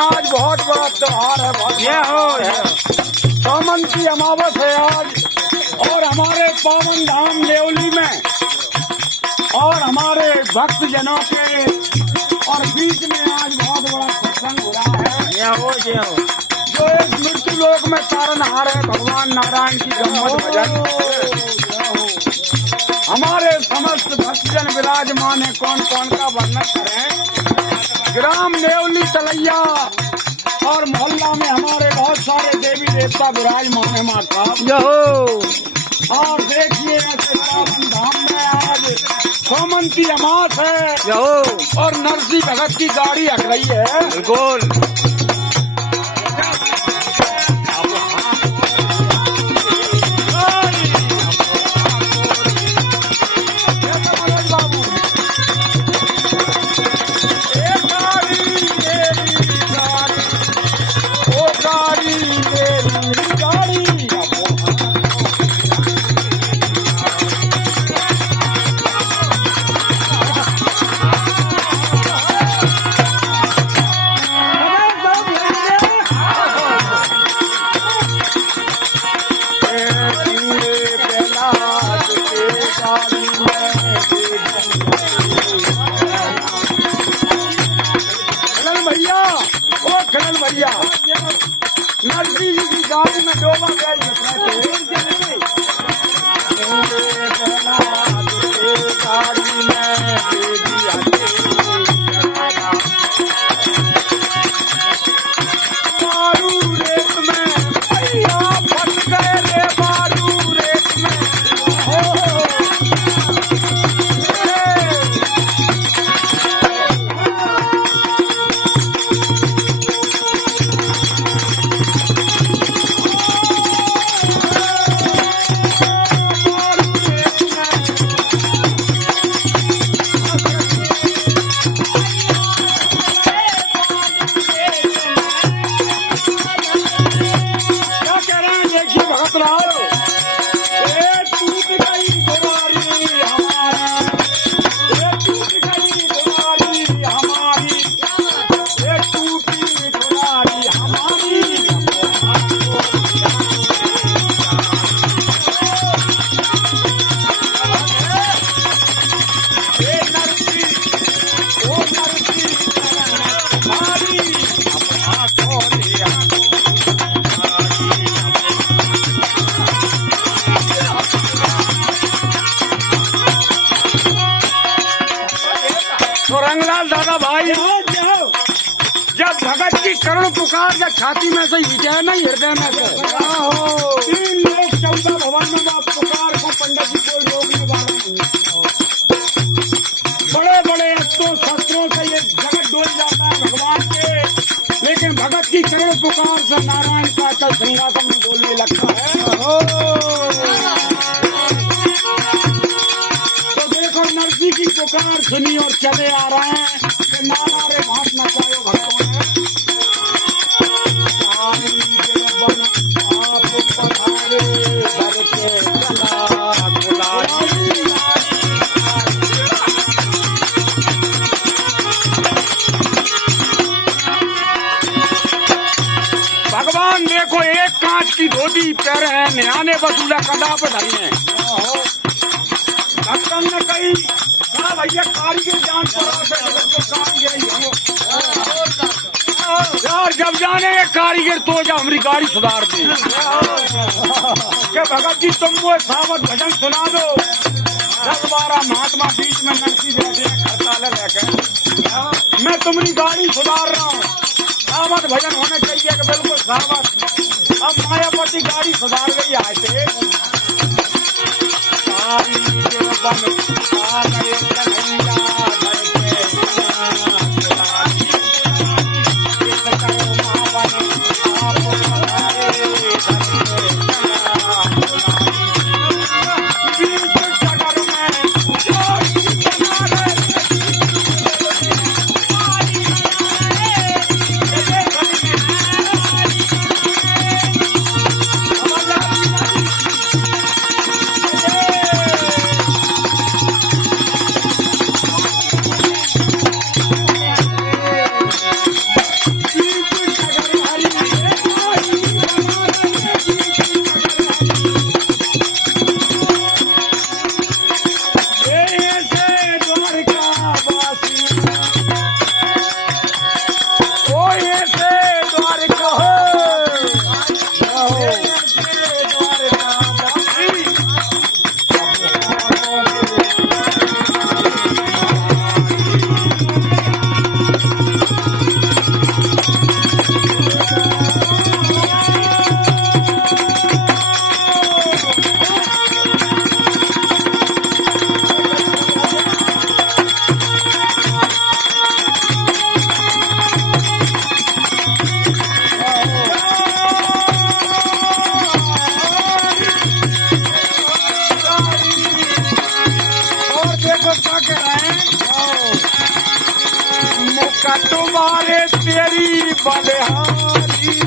आज बहुत बड़ा त्योहार है, बहुत सावन की अमावस है आज, और हमारे पावन धाम नेवली में और हमारे भक्त जनों के और बीच में आज बहुत बड़ा सत्संग हो रहा है। जो एक मृत्यु लोक में तारनहार है भगवान नारायण की गम्मत भजन। हमारे समस्त भक्तजन विराजमान है, कौन कौन का वर्णन करें। ग्राम नेवली तलैया और मोहल्ला में हमारे बहुत सारे देवी देवता विराजमान है माता। और देखिए ऐसे पावन धाम में आज सोमंती अमास है और नरसी भगत की गाड़ी हट रही है। बिल्कुल नरसी जी की गाड़ी में डोबा गया गाड़ी में मारू रेत में फंस गए रे, मारू रेत में रंगलाल दादा भाई, जब भगत की करुण पुकार जब छाती में से हिटे नहीं हृदय में से 3 लोग 14 भवन में बाप पुकार को पंडित जी कोई रोक नहीं पा रहे। बड़े बड़े तो शस्त्रों से ये जगत डोल जाता है भगवान के, लेकिन भगत की करुण पुकार से नारायण का चल सिंहासन बोलने लगता है। नरसी की पुकार सुनी और चले आ रहे हैं कि नारा रे भात नचायो भक्तों ने। आप पधारे घर के चला बुलाई। भगवान देखो एक कांच की धोती पैर है, न्याने बसूला कदा पे धरी है। भक्तन ने कही कहा भैया कारीगर जान कारीगर यार जब जाने कारीगर तो जब हमारी गाड़ी सुधार दी कि भगत जी तुम वो सावध भजन सुना दो। 10-12 महात्मा बीच में नरसी बैठे खड़ताले लेकर, मैं तुम्हारी गाड़ी सुधार रहा हूँ। सावध भजन होने चाहिए कि बिल्कुल सावध। अब मायापति गाड़ी सुधार गई आए थे। तुम्हारे तेरी बलिहारी